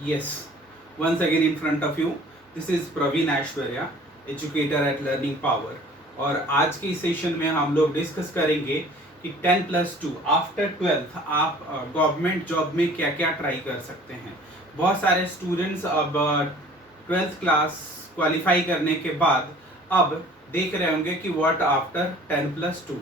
Yes, once again in front of you, this is Praveen Aishwarya, educator eight learning power. और आज के session में हम लोग डिस्कस करेंगे कि 10+2 आफ्टर 12th आप गवर्नमेंट जॉब में क्या क्या ट्राई कर सकते हैं। बहुत सारे स्टूडेंट्स अब 12th क्लास क्वालिफाई करने के बाद अब देख रहे होंगे कि व्हाट आफ्टर 10+2,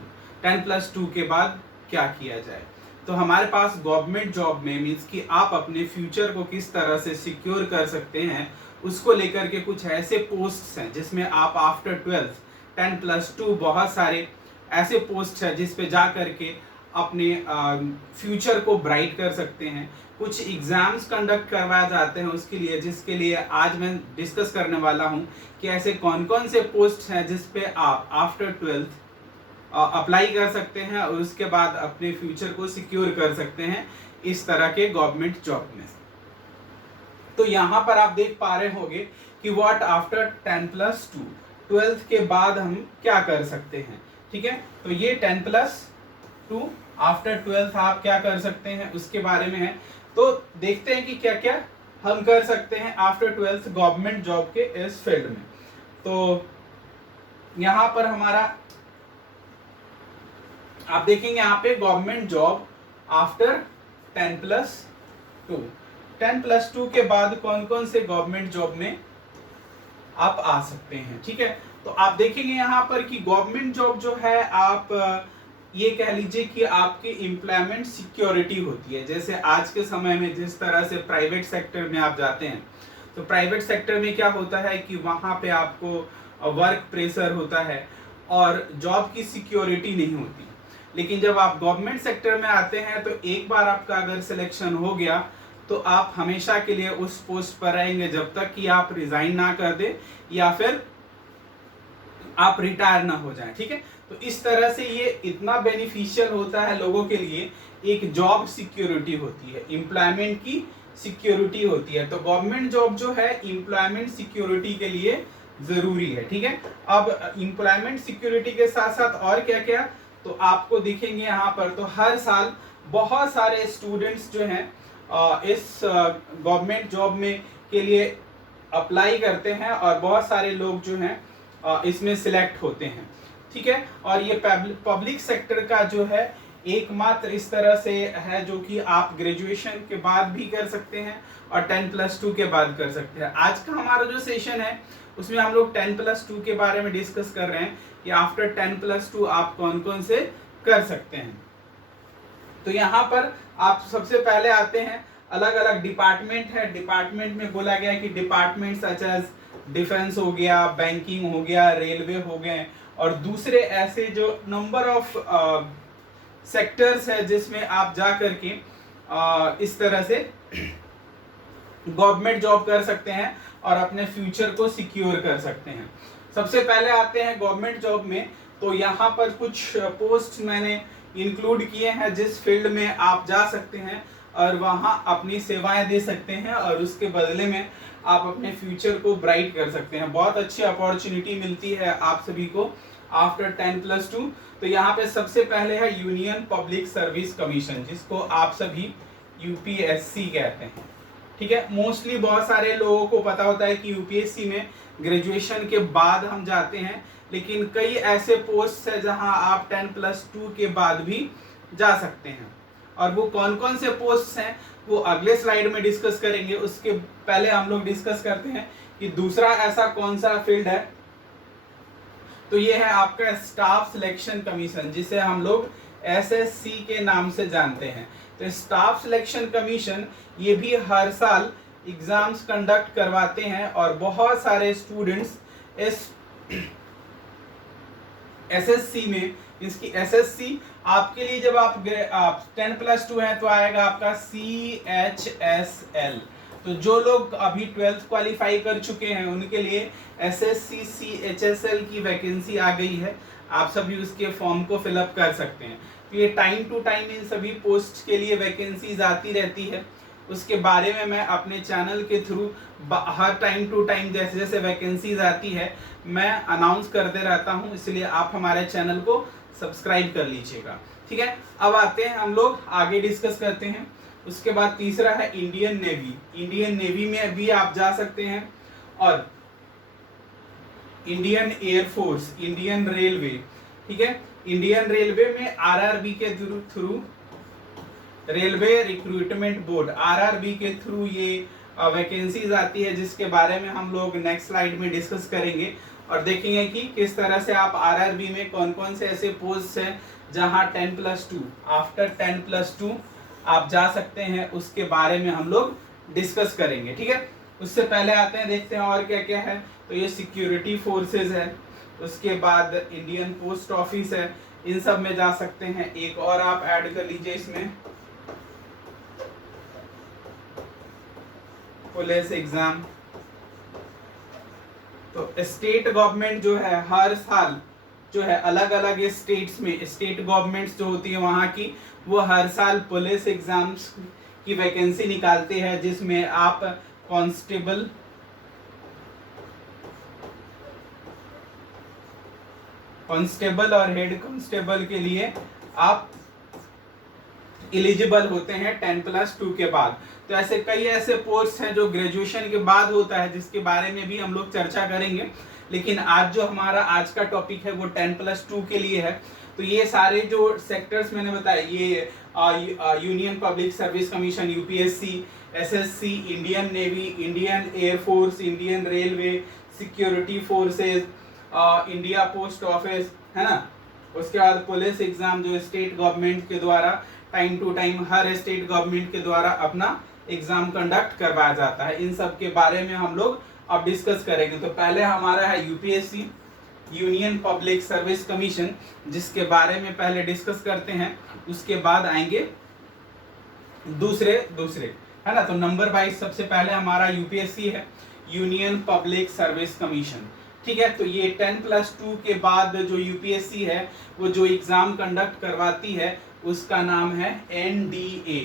10+2 के बाद क्या किया जाए। तो हमारे पास गवर्नमेंट जॉब में मीन्स कि आप अपने फ्यूचर को किस तरह से सिक्योर कर सकते हैं, उसको लेकर के कुछ ऐसे पोस्ट्स हैं जिसमें आप आफ्टर 12th 10+2 बहुत सारे ऐसे पोस्ट हैं जिस पे जा करके अपने फ्यूचर को ब्राइट कर सकते हैं। कुछ एग्जाम्स कंडक्ट करवाए जाते हैं उसके लिए, जिसके लिए आज मैं डिस्कस करने वाला हूं कि ऐसे कौन कौन से पोस्ट हैं जिस पे आप आफ्टर 12th अप्लाई कर सकते हैं और उसके बाद अपने फ्यूचर को सिक्योर कर सकते हैं इस तरह के गवर्नमेंट जॉब में। तो यहाँ पर आप देख पा रहे होंगे कि व्हाट आफ्टर 10+2, 12th के बाद हम क्या कर सकते हैं। ठीक है, तो ये 10+2 आफ्टर 12th आप क्या कर सकते हैं उसके बारे में है। तो देखते हैं कि क्या क्या हम कर सकते हैं आफ्टर 12th गवर्नमेंट जॉब के इस फील्ड में। तो यहाँ पर हमारा आप देखेंगे यहाँ पे गवर्नमेंट जॉब आफ्टर 10+2, 10+2 के बाद कौन कौन से गवर्नमेंट जॉब में आप आ सकते हैं। ठीक है, तो आप देखेंगे यहाँ पर कि गवर्नमेंट जॉब जो है आप ये कह लीजिए कि आपकी एम्प्लॉयमेंट सिक्योरिटी होती है। जैसे आज के समय में जिस तरह से प्राइवेट सेक्टर में आप जाते हैं, तो प्राइवेट सेक्टर में क्या होता है कि वहां पे आपको वर्क प्रेशर होता है और जॉब की सिक्योरिटी नहीं होती। लेकिन जब आप गवर्नमेंट सेक्टर में आते हैं तो एक बार आपका अगर सिलेक्शन हो गया तो आप हमेशा के लिए उस पोस्ट पर रहेंगे जब तक कि आप रिजाइन ना कर दे या फिर आप रिटायर ना हो जाएं। ठीक है, तो इस तरह से ये इतना बेनिफिशियल होता है लोगों के लिए। एक जॉब सिक्योरिटी होती है, एम्प्लॉयमेंट की सिक्योरिटी होती है। तो गवर्नमेंट जॉब जो है एम्प्लॉयमेंट सिक्योरिटी के लिए जरूरी है। ठीक है, अब एम्प्लॉयमेंट सिक्योरिटी के साथ साथ और क्या क्या तो आपको दिखेंगे यहाँ पर। तो हर साल बहुत सारे स्टूडेंट्स जो हैं इस गवर्नमेंट जॉब में के लिए अप्लाई करते हैं और बहुत सारे लोग जो हैं इसमें सिलेक्ट होते हैं। ठीक है, और ये पब्लिक सेक्टर का जो है एकमात्र इस तरह से है जो कि आप ग्रेजुएशन के बाद भी कर सकते हैं और 10+2 के बाद कर सकते हैं। आज का हमारा जो सेशन है उसमें हम लोग 10+2 के बारे में डिस्कस कर रहे हैं कि आफ्टर 10+2 आप कौन कौन से कर सकते हैं। तो यहाँ पर आप सबसे पहले आते हैं, अलग अलग डिपार्टमेंट है। डिपार्टमेंट में बोला गया है कि डिपार्टमेंट सच एज डिफेंस हो गया, बैंकिंग हो गया, रेलवे हो गए और दूसरे ऐसे जो नंबर ऑफ सेक्टर्स है जिसमें आप जा करके इस तरह से गवर्नमेंट जॉब कर सकते हैं और अपने फ्यूचर को सिक्योर कर सकते हैं। सबसे पहले आते हैं गवर्नमेंट जॉब में। तो यहाँ पर कुछ पोस्ट मैंने इंक्लूड किए हैं जिस फील्ड में आप जा सकते हैं और वहाँ अपनी सेवाएं दे सकते हैं और उसके बदले में आप अपने फ्यूचर को ब्राइट कर सकते हैं। बहुत अच्छी अपॉर्चुनिटी मिलती है आप सभी को आफ्टर 10+2। तो यहाँ पे सबसे पहले है यूनियन पब्लिक सर्विस कमीशन, जिसको आप सभी यूपीएससी कहते हैं। ठीक है, मोस्टली बहुत सारे लोगों को पता होता है कि यूपीएससी में ग्रेजुएशन के बाद हम जाते हैं, लेकिन कई ऐसे पोस्ट है जहां आप 10+2 के बाद भी जा सकते हैं। और वो कौन कौन से पोस्ट हैं वो अगले स्लाइड में डिस्कस करेंगे। उसके पहले हम लोग डिस्कस करते हैं कि दूसरा ऐसा कौन सा फील्ड है। तो ये है आपका स्टाफ सिलेक्शन कमीशन, जिसे हम लोग एसएससी के नाम से जानते हैं। तो स्टाफ सिलेक्शन कमीशन ये भी हर साल एग्जाम्स कंडक्ट करवाते हैं और बहुत सारे स्टूडेंट्स इस एसएससी में, इसकी एसएससी आपके लिए जब आप 10+2 है तो आएगा आपका CHSL। तो जो लोग अभी 12th क्वालिफाई कर चुके हैं उनके लिए एसएससी CHSL की वैकेंसी आ गई है। आप सभी उसके फॉर्म को फिलअप कर सकते हैं। तो ये टाइम टू टाइम इन सभी पोस्ट के लिए वैकेंसीज आती रहती है। उसके बारे में मैं अपने चैनल के थ्रू हर टाइम टू टाइम जैसे जैसे वैकेंसीज आती है मैं अनाउंस करते रहता हूं, इसलिए आप हमारे चैनल को सब्सक्राइब कर लीजिएगा। ठीक है, अब आते हैं हम लोग आगे डिस्कस करते हैं। उसके बाद तीसरा है इंडियन नेवी, इंडियन नेवी में भी आप जा सकते हैं, और इंडियन एयरफोर्स, इंडियन रेलवे, ठीक है, इंडियन रेलवे में आरआरबी के through, railway recruitment board, RRB के थ्रू ये वैकेंसीज आती है, जिसके बारे में हम लोग नेक्स्ट स्लाइड में डिस्कस करेंगे और देखेंगे कि किस तरह से आप आरआरबी में कौन कौन से ऐसे पोस्ट हैं जहां 10+2, आफ्टर 10+2 आप जा सकते हैं, उसके बारे में हम लोग डिस्कस करेंगे, ठीक है। उससे पहले आते हैं, देखते हैं और क्या क्या है। तो ये सिक्योरिटी फोर्सेस है, उसके बाद इंडियन पोस्ट ऑफिस है, इन सब में जा सकते हैं। एक और आप ऐड कर लीजिए इसमें, पुलिस एग्जाम। तो स्टेट गवर्नमेंट जो है हर साल जो है अलग अलग स्टेट्स में, स्टेट गवर्नमेंट्स जो होती है वहां की, वो हर साल पुलिस एग्जाम्स की वैकेंसी निकालते हैं, जिसमें आप कांस्टेबल और हेड कांस्टेबल के लिए आप एलिजिबल होते हैं 10+2 के बाद। तो ऐसे कई ऐसे पोस्ट हैं जो ग्रेजुएशन के बाद होता है, जिसके बारे में भी हम लोग चर्चा करेंगे, लेकिन आज जो हमारा आज का टॉपिक है वो 10+2 के लिए है। तो ये सारे जो सेक्टर्स मैंने बताए, ये Union Public Service Commission UPSC, SSC, Indian Navy, Indian Air Force, Indian Railway, security forces, India Post Office, है ना। उसके बाद पुलिस एग्जाम जो स्टेट गवर्नमेंट के द्वारा टाइम टू टाइम हर स्टेट गवर्नमेंट के द्वारा अपना एग्जाम कंडक्ट करवाया जाता है, इन सब के बारे में हम लोग अब डिस्कस करेंगे। तो पहले हमारा है UPSC, union Public Service commission, जिसके बारे में पहले डिस्कस करते हैं, उसके बाद आएंगे दूसरे है ना। तो नंबर वाइज सबसे पहले हमारा यूपीएससी है, यूनियन पब्लिक सर्विस कमीशन, ठीक है। तो ये 10+2 के बाद जो यूपीएससी है वो जो एग्जाम कंडक्ट करवाती है उसका नाम है एनडीए,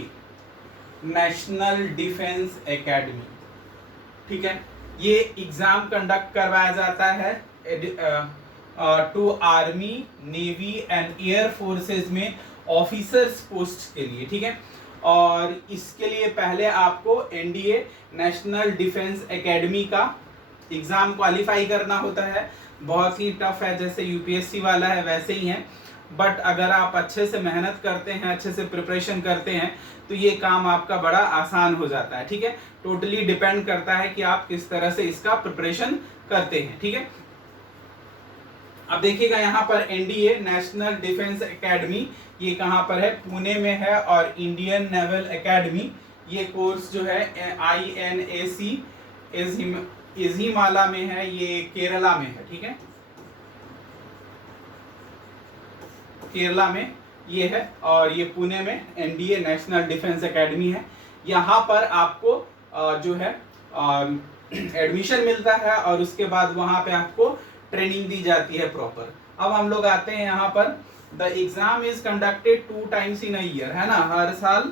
नेशनल डिफेंस एकेडमी, ठीक है। ये एग्जाम कंडक्ट करवाया जाता है to army, navy and air forces में ऑफिसर्स पोस्ट के लिए, ठीक है। और इसके लिए पहले आपको एनडीए, नेशनल डिफेंस एकेडमी का एग्जाम क्वालिफाई करना होता है। बहुत ही टफ है, जैसे यूपीएससी वाला है वैसे ही है, बट अगर आप अच्छे से मेहनत करते हैं, अच्छे से प्रिपरेशन करते हैं, तो ये काम आपका बड़ा आसान हो जाता है, ठीक है। टोटली डिपेंड करता है कि आप किस तरह से इसका प्रिपरेशन करते हैं, ठीक है। अब देखिएगा यहाँ पर एनडीए, नेशनल डिफेंस एकेडमी, ये कहाँ पर है, पुणे में है। और इंडियन नेवल एकेडमी, ये कोर्स जो है INAC इज़ीमाला में है, ये केरला में है, ठीक है, केरला में ये है। और ये पुणे में एनडीए, नेशनल डिफेंस एकेडमी है। यहाँ पर आपको जो है एडमिशन मिलता है और उसके बाद वहाँ पे आपको ट्रेनिंग दी जाती है प्रॉपर। अब हम लोग आते हैं यहाँ पर, the exam is conducted 2 times in a year, है ना। हर साल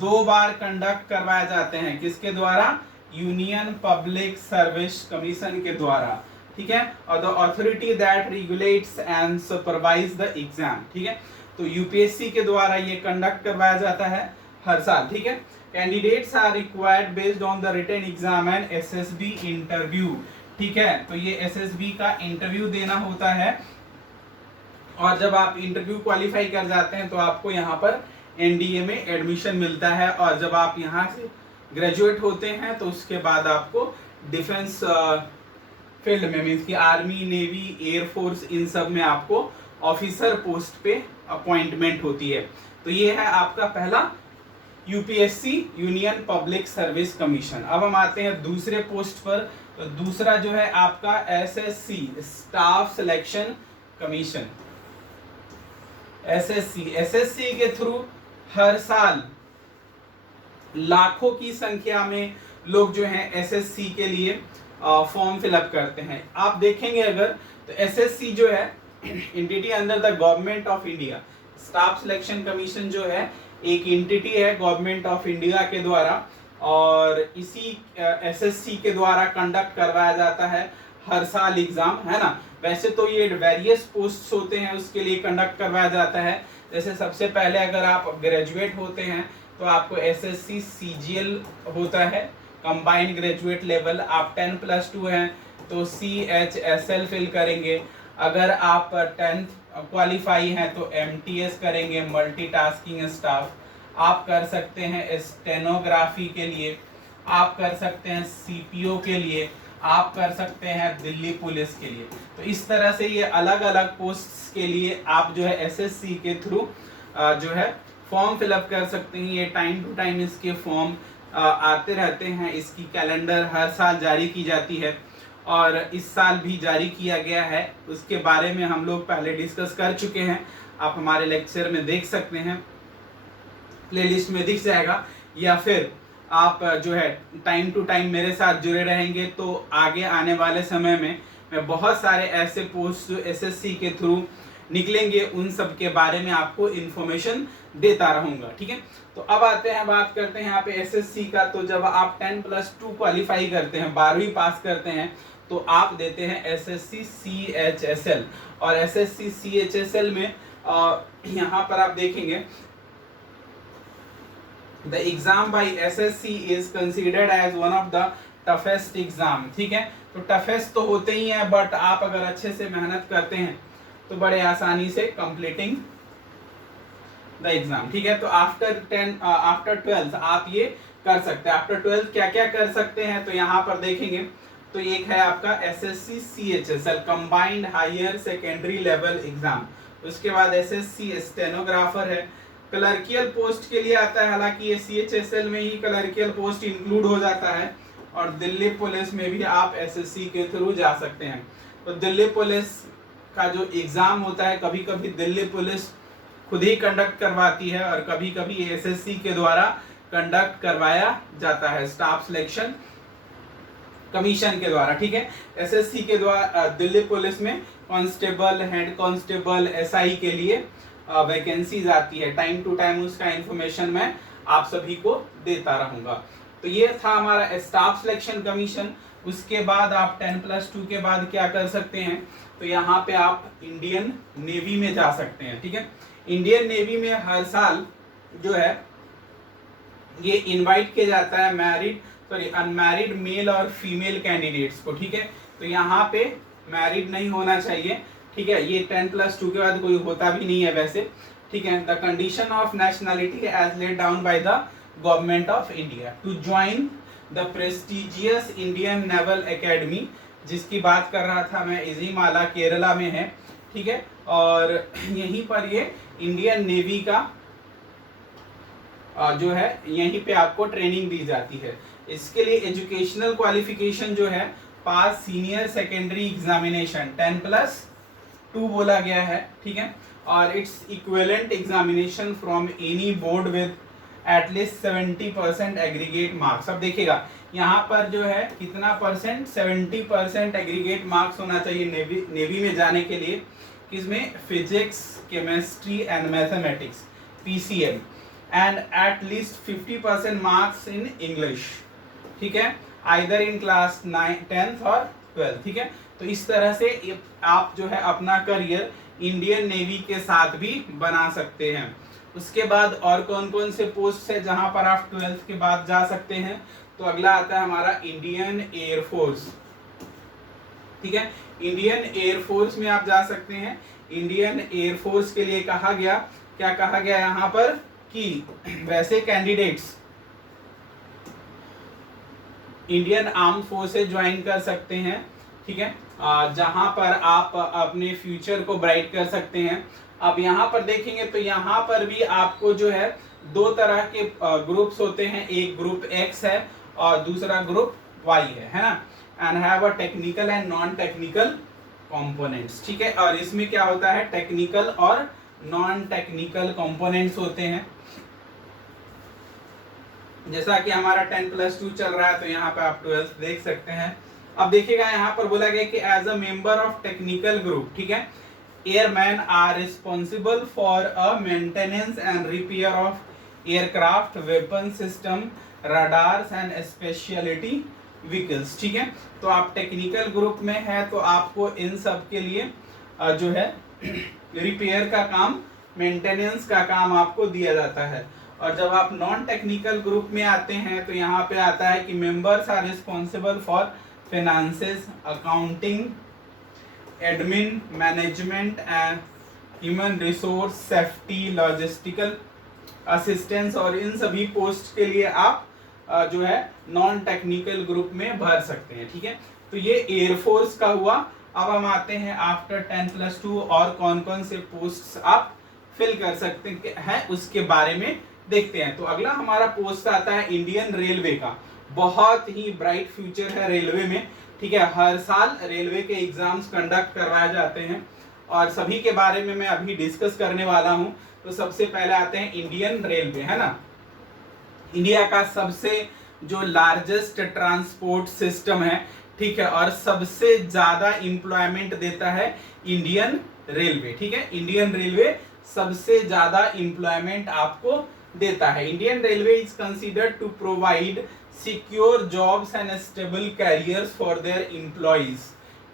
2 बार कंडक्ट करवाए जाते हैं, किसके द्वारा, यूनियन पब्लिक सर्विस कमीशन के द्वारा, ठीक है। और the authority that regulates and supervise the exam, ठीक है। तो यूपीएससी के द्वारा ये कंडक्ट करवाया जाता है हर साल, ठीक है। Candidates are required based on the written exam and SSB interview, ठीक है। तो ये एसएसबी का इंटरव्यू देना होता है, और जब आप इंटरव्यू क्वालिफाई कर जाते हैं तो आपको यहाँ पर एनडीए में एडमिशन मिलता है। और जब आप यहाँ से ग्रेजुएट होते हैं तो उसके बाद आपको डिफेंस फील्ड में, मीन्स की आर्मी, नेवी, एयरफोर्स, इन सब में आपको ऑफिसर पोस्ट पे अपॉइंटमेंट होती है। तो ये है आपका पहला UPSC, union Public Service commission. अब हम आते हैं दूसरे पोस्ट पर। तो दूसरा जो है आपका SSC, staff selection commission. SSC के थ्रू हर साल लाखों की संख्या में लोग जो हैं एसएससी के लिए फॉर्म फिलअप करते हैं। आप देखेंगे अगर तो एसएससी जो है entity under the government of India, staff selection commission जो है एक एंटिटी है गवर्नमेंट ऑफ इंडिया के द्वारा, और इसी एसएससी के द्वारा कंडक्ट करवाया जाता है हर साल एग्जाम, है ना। वैसे तो ये वेरियस पोस्ट्स होते हैं उसके लिए कंडक्ट करवाया जाता है। जैसे सबसे पहले अगर आप ग्रेजुएट होते हैं तो आपको एसएससी सीजीएल होता है, कंबाइंड ग्रेजुएट लेवल। आप 10+2 हैं तो CHSL फिल करेंगे। अगर आप 10th क्वालिफाई हैं तो MTS करेंगे, मल्टीटास्किंग स्टाफ। आप कर सकते हैं स्टेनोग्राफी के लिए, आप कर सकते हैं CPO के लिए, आप कर सकते हैं दिल्ली पुलिस के लिए। तो इस तरह से ये अलग अलग पोस्ट्स के लिए आप जो है एसएससी के थ्रू जो है फॉर्म फिलअप कर सकते हैं। ये टाइम टू टाइम इसके फॉर्म आते रहते हैं। इसकी कैलेंडर हर साल जारी की जाती है और इस साल भी जारी किया गया है। उसके बारे में हम लोग पहले डिस्कस कर चुके हैं, आप हमारे लेक्चर में देख सकते हैं, प्लेलिस्ट में दिख जाएगा, या फिर आप जो है टाइम टू टाइम मेरे साथ जुड़े रहेंगे तो आगे आने वाले समय में मैं बहुत सारे ऐसे पोस्ट जो एसएससी के थ्रू निकलेंगे उन सब के बारे में आपको इन्फॉर्मेशन देता रहूंगा। ठीक है, तो अब आते हैं, बात करते हैं यहाँ पे एसएससी का। तो जब आप 10+2 क्वालिफाई करते हैं, 12वीं पास करते हैं, तो आप देते हैं एसएससी CHSL। और एसएससी CHSL में यहाँ पर आप देखेंगे The exam by SSC is considered as one of the toughest exam। ठीक है, तो टफेस्ट तो होते ही हैं, बट आप अगर अच्छे से मेहनत करते हैं तो बड़े आसानी से कंप्लीटिंग द एग्जाम। ठीक है, तो आफ्टर 12th आप ये कर सकते हैं। आफ्टर 12th क्या क्या कर सकते हैं, तो यहाँ पर देखेंगे तो एक है आपका SSC CHSL combined higher secondary level exam. उसके बाद SSC स्टेनोग्राफर है, क्लर्कियल पोस्ट के लिए आता है। हालांकि ये CHSL में ही क्लर्कियल पोस्ट इंक्लूड हो जाता है। और दिल्ली पुलिस में भी आप एसएससी के थ्रू जा सकते हैं। तो दिल्ली पुलिस का जो एग्जाम होता है, कभी कभी दिल्ली पुलिस खुद ही कंडक्ट करवाती है और कभी कभी एसएससी के द्वारा कंडक्ट करवाया जाता है, स्टाफ सिलेक्शन कमीशन के द्वारा। ठीक है, एसएससी के द्वारा दिल्ली पुलिस में कांस्टेबल, हेड कांस्टेबल, SI के लिए वैकेंसीज आती है। टाइम टू टाइम उसका इंफॉर्मेशन मैं आप सभी को देता रहूंगा। तो ये था हमारा स्टाफ सिलेक्शन कमीशन। उसके बाद आप 10+2 के बाद क्या कर सकते हैं, तो यहाँ पे आप इंडियन नेवी में जा सकते हैं। ठीक है, इंडियन नेवी में हर साल जो है ये इनवाइट किया जाता है अनमैरिड मेल और फीमेल कैंडिडेट्स को। ठीक है, तो यहाँ पे मैरिड नहीं होना चाहिए। ठीक है, ये 10+2 के बाद कोई होता भी नहीं है वैसे। ठीक है, the condition of nationality as laid down by the government of India to join the prestigious Indian Naval Academy, जिसकी बात कर रहा था मैं, इजीमाला केरला में है। ठीक है, और यहीं पर ये इंडियन नेवी का जो है यहीं पे आपको ट्रेनिंग दी जाती है। इसके लिए एजुकेशनल क्वालिफिकेशन जो है पास सीनियर सेकेंडरी एग्जामिनेशन 10+2 बोला गया है। ठीक है, और its equivalent examination from any board with at least 70% aggregate marks. अब देखिएगा यहाँ पर जो है कितना परसेंट, 70% एग्रीगेट मार्क्स होना चाहिए नेवी में जाने के लिए। किसमें, physics, chemistry and mathematics PCM, and at least 50% marks in English. ठीक है, आइदर इन क्लास 10th और 12th। ठीक है, तो इस तरह से आप जो है अपना करियर इंडियन नेवी के साथ भी बना सकते हैं। उसके बाद और कौन कौन से पोस्ट है जहां पर आप 12th के बाद जा सकते हैं, तो अगला आता है हमारा इंडियन एयरफोर्स। ठीक है, इंडियन एयरफोर्स में आप जा सकते हैं। इंडियन एयरफोर्स के लिए कहा गया, क्या कहा गया यहाँ पर, कि वैसे candidates Indian arm forces join कर सकते हैं। ठीक है, जहां पर आप अपने फ्यूचर को ब्राइट कर सकते हैं। अब यहाँ पर देखेंगे तो यहाँ पर भी आपको जो है दो तरह के ग्रुप्स होते हैं, एक ग्रुप X है और दूसरा ग्रुप Y है ना, and have a technical and non technical components. ठीक है, और इसमें क्या होता है, टेक्निकल और नॉन टेक्निकल कंपोनेंट्स होते हैं। जैसा कि हमारा 10+2 चल रहा है तो यहाँ पे आप 12th देख सकते हैं। अब देखिएगा यहाँ पर बोला गया कि as a member of technical group, ठीक है, airmen are responsible for a maintenance and repair of aircraft, weapon system, radars and speciality vehicles. ठीक है, तो आप टेक्निकल ग्रुप में है तो आपको इन सब के लिए जो है रिपेयर का काम, मेंटेनेंस का काम आपको दिया जाता है। और जब आप नॉन टेक्निकल ग्रुप में आते हैं तो यहाँ पे आता है कि members are responsible for finances, accounting, admin, management and human resource, safety, logistical assistance, और इन सभी पोस्ट के लिए आप जो है नॉन टेक्निकल ग्रुप में भर सकते हैं। ठीक है, तो ये एयरफोर्स का हुआ। अब हम आते हैं आफ्टर 10+2 और कौन कौन से पोस्ट्स आप फिल कर सकते हैं उसके बारे में देखते हैं। तो अगला हमारा पोस्ट आता है इंडियन रेलवे का। बहुत ही ब्राइट फ्यूचर है रेलवे में। ठीक है, हर साल रेलवे के एग्जाम्स कंडक्ट करवाए जाते हैं और सभी के बारे में मैं अभी डिस्कस करने वाला हूं। तो सबसे पहले आते हैं इंडियन रेलवे, है ना। इंडिया का सबसे जो लार्जेस्ट ट्रांसपोर्ट सिस्टम है, ठीक है, और सबसे ज्यादा एम्प्लॉयमेंट देता है इंडियन रेलवे। ठीक है, इंडियन रेलवे सबसे ज्यादा एम्प्लॉयमेंट आपको देता है। Indian railway is considered to provide secure jobs and stable careers for their employees.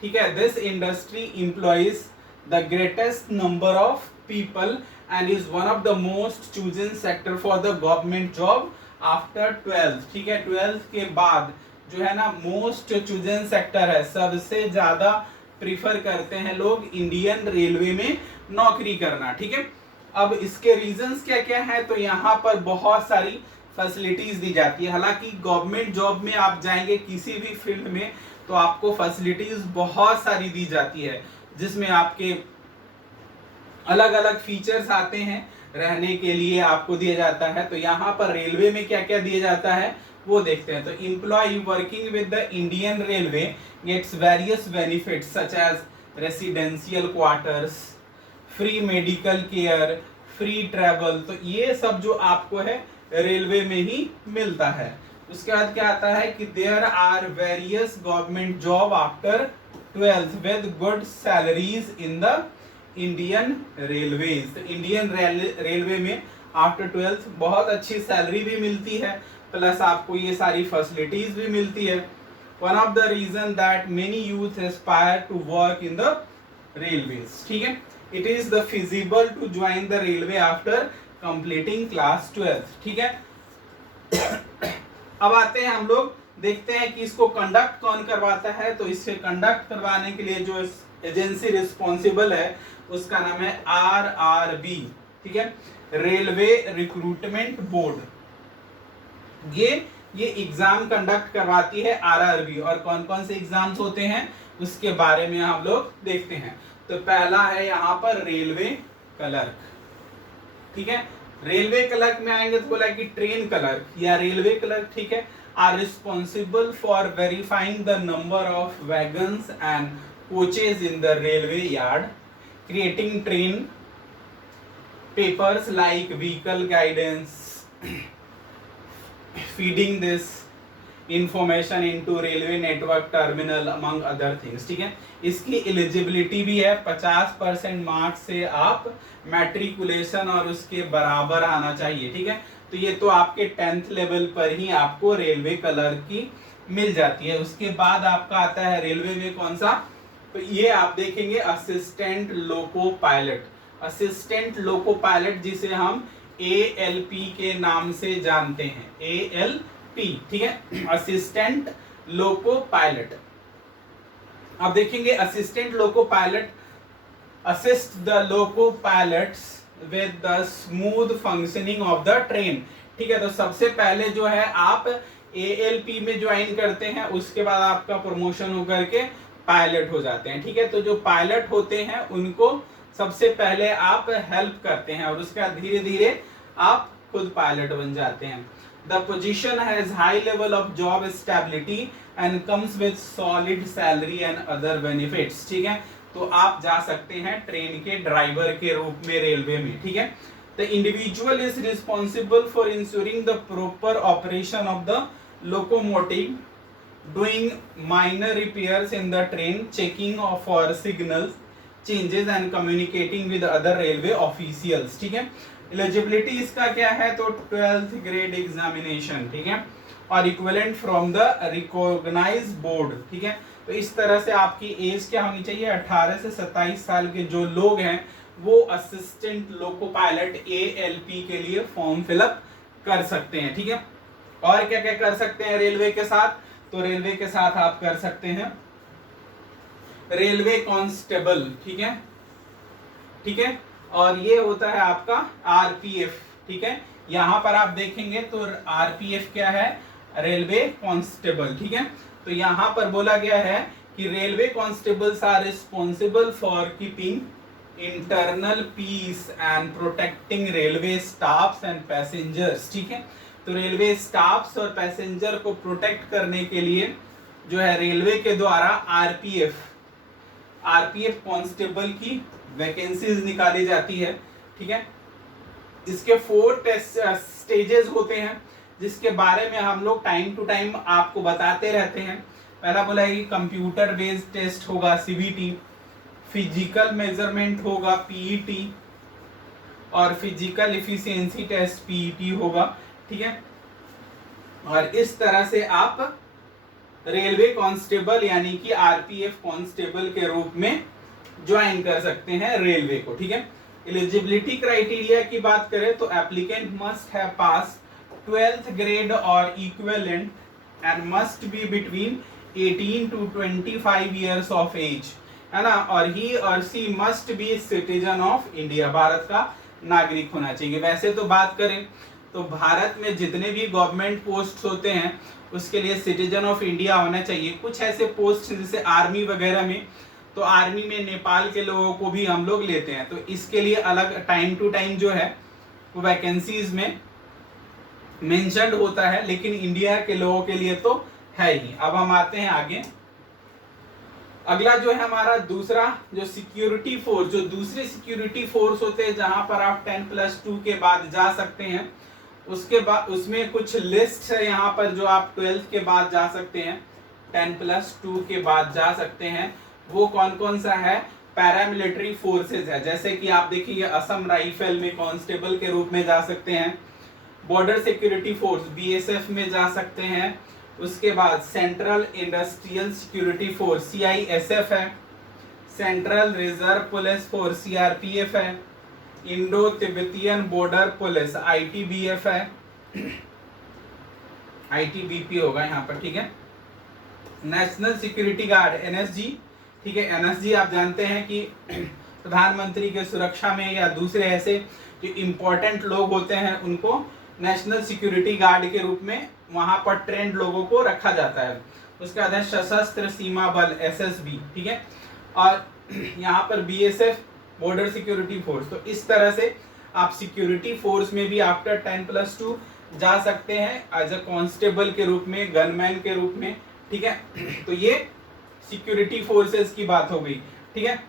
ठीक है, this industry employs the greatest number of people and is one of the most chosen sector for the government job after 12th। ठीक है, 12th के बाद जो है ना most chosen sector है, सबसे ज्यादा प्रीफर करते हैं लोग इंडियन रेलवे में नौकरी करना। ठीक है, अब इसके रीजंस क्या क्या है, तो यहाँ पर बहुत सारी फैसिलिटीज दी जाती है। हालांकि गवर्नमेंट जॉब में आप जाएंगे किसी भी फील्ड में तो आपको फैसिलिटीज बहुत सारी दी जाती है, जिसमें आपके अलग अलग फीचर्स आते हैं, रहने के लिए आपको दिया जाता है। तो यहाँ पर रेलवे में क्या क्या दिया जाता है वो देखते हैं। तो employee working with the Indian railway gets various benefits such as residential quarters, free medical care, free travel. तो ये सब जो आपको है रेलवे में ही मिलता है। उसके बाद क्या आता है कि there are various government job after 12th with good salaries in the Indian railways. तो इंडियन रेलवे में आफ्टर 12th बहुत अच्छी सैलरी भी मिलती है, प्लस आपको ये सारी फैसिलिटीज भी मिलती है। One of the reason that many youth aspire to work in the railways. ठीक है, it is the feasible to join the railway after completing class 12th। ठीक है, अब आते हैं हम लोग देखते हैं कि इसको कंडक्ट कौन करवाता है। तो इसे कंडक्ट करवाने के लिए जो एजेंसी रिस्पॉन्सिबल है उसका नाम है RRB। ठीक है, रेलवे रिक्रूटमेंट बोर्ड। ये एग्जाम कंडक्ट करवाती है RRB। और कौन कौन से एग्जाम्स होते हैं उसके बारे में हम लोग देखते हैं। तो पहला है यहाँ पर रेलवे क्लर्क। ठीक है, रेलवे क्लर्क में आएंगे तो बोला कि ट्रेन क्लर्क या रेलवे क्लर्क, ठीक है, are responsible for verifying the number of wagons and coaches in the railway yard, creating train papers like vehicle guidance, feeding this information into railway network terminal among other things। ठीक है, इसकी eligibility भी है, 50% marks से आप matriculation और उसके बराबर आना चाहिए। ठीक है, तो ये तो आपके 10th लेवल पर ही आपको रेलवे क्लर्क की मिल जाती है। उसके बाद आपका आता है रेलवे में कौन सा, तो ये आप देखेंगे assistant loco pilot. Assistant loco pilot जिसे हम ALP के नाम से जानते हैं, ALP। ठीक है, असिस्टेंट लोको पायलट। अब देखेंगे assistant loco pilot assist the loco pilots with the smooth functioning of the train. ठीक है, तो सबसे पहले जो है आप ALP में ज्वाइन करते हैं, उसके बाद आपका प्रमोशन होकर के पायलट हो जाते हैं। ठीक है, तो जो पायलट होते हैं उनको सबसे पहले आप हेल्प करते हैं और उसके बाद धीरे धीरे आप खुद पायलट बन जाते हैं। The position has high level of job stability and comes with solid salary and other benefits. ठीक है, तो आप जा सकते हैं ट्रेन के ड्राइवर के रूप में रेलवे में। ठीक है, the individual is responsible for ensuring the proper operation of the locomotive, doing minor repairs in the train, checking for signals changes and communicating with other railway officials। ठीक है, eligibility इसका क्या है, तो 12th ग्रेड एग्जामिनेशन। ठीक है, और equivalent from the recognised board. ठीक है, तो इस तरह से आपकी एज क्या होनी चाहिए, 18 से 27 साल के जो लोग हैं वो असिस्टेंट लोको पायलट ALP के लिए फॉर्म फिलअप कर सकते हैं, ठीक है। और क्या क्या कर सकते हैं रेलवे के साथ, तो रेलवे के साथ आप कर सकते हैं रेलवे कांस्टेबल, ठीक है, ठीक है। और ये होता है आपका आरपीएफ, ठीक है। यहां पर आप देखेंगे तो आरपीएफ क्या है, रेलवे कांस्टेबल, ठीक है। तो यहां पर बोला गया है कि railway constables are responsible for keeping internal peace and protecting railway staffs and passengers, ठीक है। तो रेलवे स्टाफ्स और पैसेंजर को प्रोटेक्ट करने के लिए जो है रेलवे के द्वारा आरपीएफ कांस्टेबल की वैकेंसीज निकाली जाती है, ठीक है। इसके 4 टेस्ट स्टेजेस होते हैं जिसके बारे में हम लोग टाइम टू टाइम आपको बताते रहते हैं। पहला बोला है कि कंप्यूटर बेस्ड टेस्ट होगा सीबीटी, फिजिकल मेजरमेंट होगा पीईटी, और फिजिकल इफिशिएंसी टेस्ट पीईटी होगा, ठीक है। और इस तरह से आप रेलवे कांस्टेबल यानी कि आरपीएफ कांस्टेबल के रूप में ज्वाइन कर सकते हैं रेलवे को, ठीक है। एलिजिबिलिटी क्राइटेरिया की बात करें तो applicant must have pass 12th grade और equivalent and must be between 18 to 25 years of age, है ना। और he or she must be citizen of India, Bharat का नागरिक होना चाहिए। वैसे तो बात करें तो भारत में जितने भी गवर्नमेंट पोस्ट होते हैं उसके लिए सिटीजन ऑफ इंडिया होना चाहिए। कुछ ऐसे पोस्ट जैसे आर्मी वगैरह में, तो आर्मी में नेपाल के लोगों को भी हम लोग लेते हैं, तो इसके लिए अलग टाइम टू टाइम जो है वो वैकेंसीज में मेंशन्ड होता है, लेकिन इंडिया के लोगों के लिए तो है ही। अब हम आते हैं आगे। अगला जो है हमारा दूसरा जो सिक्योरिटी फोर्स, जो दूसरे सिक्योरिटी फोर्स होते हैं जहां पर आप 10+2 के बाद जा सकते हैं, उसके बाद उसमें कुछ लिस्ट है यहाँ पर जो आप 12th के बाद जा सकते हैं, 10+2 के बाद जा सकते हैं। वो कौन कौन सा है, पैरामिलिट्री फोर्सेस है, जैसे कि आप देखिए असम राइफल में कांस्टेबल के रूप में जा सकते हैं, बॉर्डर सिक्योरिटी फोर्स बीएसएफ में जा सकते हैं, उसके बाद central industrial security force CISF है, central reserve police force CRPF है, Indo Tibetan border police ITBF है, आईटीबीपी होगा यहाँ पर, ठीक है। नेशनल सिक्योरिटी गार्ड एनएसजी, ठीक है। एनएसजी आप जानते हैं कि प्रधानमंत्री के सुरक्षा में या दूसरे ऐसे जो इम्पोर्टेंट लोग होते हैं उनको नेशनल सिक्योरिटी गार्ड के रूप में वहां पर ट्रेंड लोगों को रखा जाता है। उसके बाद है सशस्त्र सीमा बल एसएसबी, ठीक है। और यहाँ पर बीएसएफ बॉर्डर सिक्योरिटी फोर्स। तो इस तरह से आप सिक्योरिटी फोर्स में भी आफ्टर 10+2 जा सकते हैं एज अ कांस्टेबल के रूप में, गनमैन के रूप में, ठीक है। तो ये सिक्योरिटी फोर्सेस की बात हो गई, ठीक है।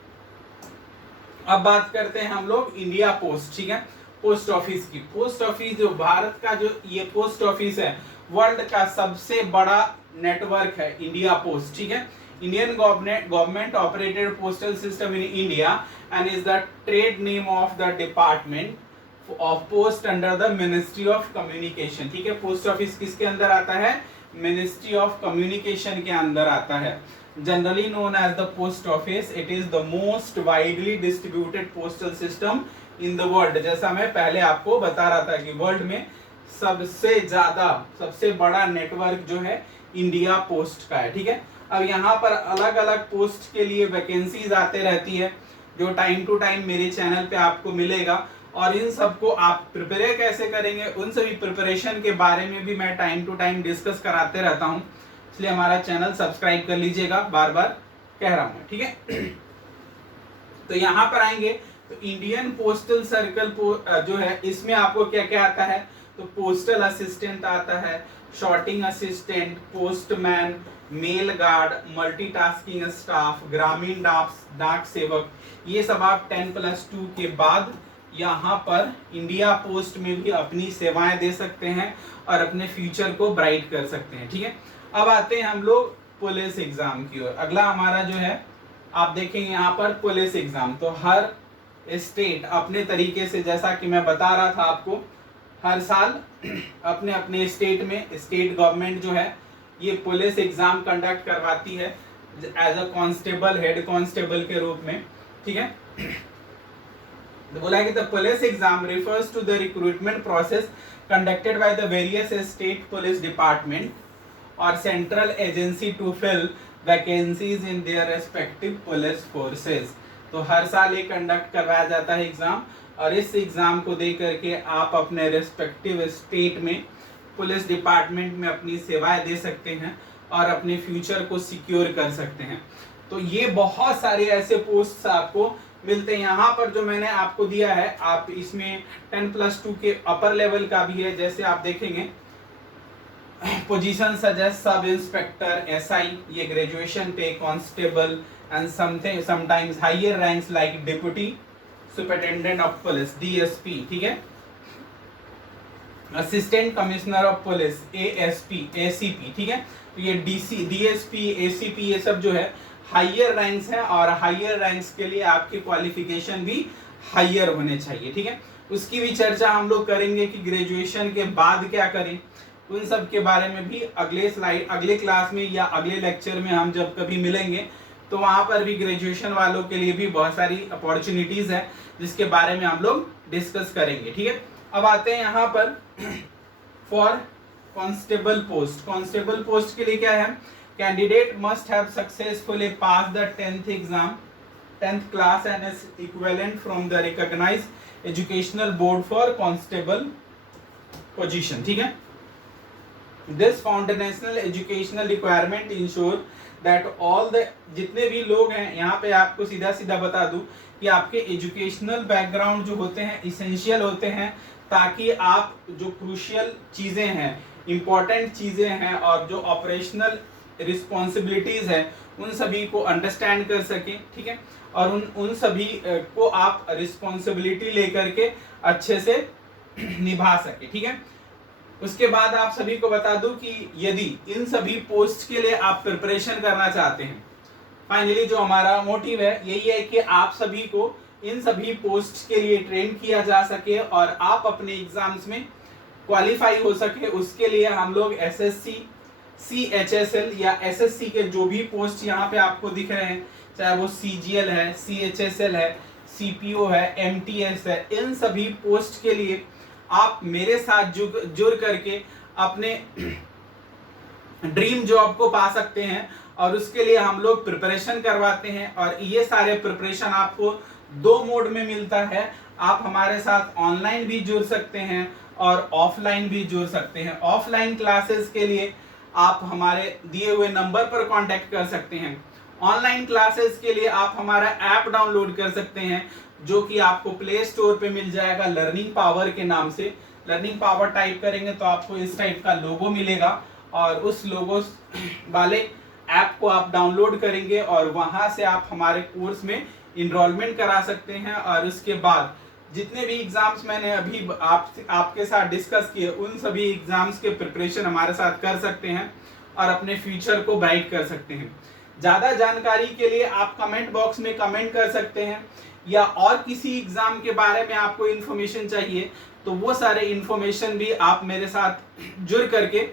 अब बात करते हैं हम लोग इंडिया पोस्ट, ठीक है, पोस्ट ऑफिस की। पोस्ट ऑफिस जो भारत का जो ये पोस्ट ऑफिस है वर्ल्ड का सबसे बड़ा नेटवर्क है इंडिया पोस्ट, ठीक है। Indian government operated postal system in India and is the trade name of the department of post under the ministry of communication, ठीक है। पोस्ट ऑफिस किसके अंदर आता है, मिनिस्ट्री ऑफ कम्युनिकेशन के अंदर आता है। Generally known as the post office, it is the most widely distributed postal system in the world. जैसा मैं पहले आपको बता रहा था कि वर्ल्ड में सबसे ज्यादा सबसे बड़ा नेटवर्क जो है इंडिया पोस्ट का है, ठीक है। अब यहाँ पर अलग अलग पोस्ट के लिए वैकेंसीज आते रहती है जो टाइम टू टाइम मेरे चैनल पे आपको मिलेगा, और इन सबको आप प्रिपेयर कैसे करेंगे उन सभी प्रिपरेशन के बारे में भी मैं टाइम टू टाइम डिस्कस कराते रहता हूँ, इसलिए हमारा चैनल सब्सक्राइब कर लीजिएगा, बार बार कह रहा हूँ, ठीक है। तो यहाँ पर आएंगे तो इंडियन पोस्टल सर्कल जो है इसमें आपको क्या क्या आता है, तो पोस्टल असिस्टेंट आता है, sorting assistant, postman, mail guard, multitasking staff, ग्रामीण डाक सेवक, ये सब आप 10+2 के बाद यहाँ पर इंडिया पोस्ट में भी अपनी सेवाएं दे सकते हैं और अपने फ्यूचर को ब्राइट कर सकते हैं, ठीक है। अब आते हैं हम लोग पुलिस एग्जाम की ओर। अगला हमारा जो है आप देखेंगे यहाँ पर पुलिस एग्जाम, तो हर स्टेट अपने तरीके से, जैसा कि मैं बता रहा था आपको, हर साल अपने अपने स्टेट में स्टेट गवर्नमेंट जो है ये पुलिस एग्जाम कंडक्ट करवाती है as a constable, head constable के रूप में, ठीक है। तो बोला कि the police exam refers to the recruitment process conducted by the various state police department और central agency to fill vacancies in their respective police forces. तो हर साल ये कंडक्ट करवाया जाता है एग्जाम, और इस एग्जाम को दे करके आप अपने रेस्पेक्टिव स्टेट में पुलिस डिपार्टमेंट में अपनी सेवाएं दे सकते हैं और अपने फ्यूचर को सिक्योर कर सकते हैं। तो ये बहुत सारे ऐसे पोस्ट आपको मिलते हैं। यहाँ पर जो मैंने आपको दिया है, आप इसमें 10+2 के अपर लेवल का भी है। जैसे आप देखेंगे position suggest sub inspector, SI, ये ग्रेजुएशन पे, constable and something sometimes higher ranks like deputy superintendent of police, DSP, ठीक है, assistant commissioner of police, ASP, ACP, ठीक है। तो ये डीसी, डीएसपी, एसीपी, ये सब जो है हायर रैंक्स हैं, और हायर रैंक्स के लिए आपके क्वालिफिकेशन भी हायर होने चाहिए, ठीक है। उसकी भी चर्चा हम लोग करेंगे कि ग्रेजुएशन के बाद क्या करें, उन सब के बारे में भी अगले क्लास में या अगले लेक्चर में हम जब कभी मिलेंगे तो वहां पर भी ग्रेजुएशन वालों के लिए भी बहुत सारी अपॉर्चुनिटीज है जिसके बारे में हम लोग डिस्कस करेंगे, ठीक है। अब आते हैं यहाँ पर for constable post. Constable post के लिए क्या है, candidate must have successfully pass the 10th exam, 10th class and is equivalent from the recognised educational board for constable position, ठीक है। This foundational educational requirement ensure that all the, जितने भी लोग हैं, यहाँ पे आपको सीधा सीधा बता दूं कि आपके एजुकेशनल बैकग्राउंड जो होते हैं इसेंशियल होते हैं, ताकि आप जो क्रूशियल चीज़ें हैं, इम्पॉर्टेंट चीज़ें हैं और जो ऑपरेशनल रिस्पॉन्सिबिलिटीज़ है उन सभी को अंडरस्टैंड कर सकें, ठीक है, और उन सभी को आप रिस्पॉन्सिबिलिटी लेकर के अच्छे से निभा सके, ठीक है। उसके बाद आप सभी को बता दूं कि यदि इन सभी पोस्ट के लिए आप प्रिपरेशन करना चाहते हैं, फाइनली जो हमारा मोटिव है यही है कि आप सभी को इन सभी पोस्ट के लिए ट्रेन किया जा सके और आप अपने एग्जाम्स में क्वालिफाई हो सके। उसके लिए हम लोग एसएससी, सीएचएसएल या एसएससी के जो भी पोस्ट यहाँ पे आपको दिख रहे हैं, चाहे वो सीजीएल है, सीएचएसएल है, सीपीओ है, एमटीएस है, इन सभी पोस्ट के लिए आप मेरे साथ जुड़ करके अपने ड्रीम जॉब को पा सकते हैं। और उसके लिए हम लोग प्रिपरेशन करवाते हैं, और ये सारे प्रिपरेशन आपको 2 मोड में मिलता है। आप हमारे साथ ऑनलाइन भी जुड़ सकते हैं और ऑफलाइन भी जुड़ सकते हैं। ऑफलाइन क्लासेस के लिए आप हमारे दिए हुए नंबर पर कांटेक्ट कर सकते हैं। ऑनलाइन क्लासेस के लिए आप हमारा ऐप डाउनलोड कर सकते हैं, जो कि आपको प्ले स्टोर पे मिल जाएगा लर्निंग पावर के नाम से। लर्निंग पावर टाइप करेंगे तो आपको इस टाइप का लोगो मिलेगा, और उस लोगो वाले ऐप को आप डाउनलोड करेंगे और वहां से आप हमारे कोर्स में इनरोलमेंट करा सकते हैं। और उसके बाद जितने भी एग्जाम्स मैंने अभी आपके साथ डिस्कस किए, उन सभी एग्जाम्स के प्रिपरेशन हमारे साथ कर सकते हैं और अपने फ्यूचर को ब्राइट कर सकते हैं। ज़्यादा जानकारी के लिए आप कमेंट बॉक्स में कमेंट कर सकते हैं, या और किसी एग्जाम के बारे में आपको इन्फॉर्मेशन चाहिए तो वो सारे इन्फॉर्मेशन भी आप मेरे साथ जुड़ करके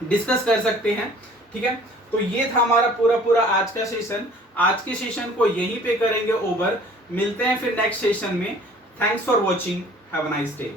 डिस्कस कर सकते हैं, ठीक है। तो ये था हमारा पूरा आज का सेशन। आज के सेशन को यहीं पे करेंगे ओवर। मिलते हैं फिर नेक्स्ट सेशन में। Thanks for watching, have a nice day.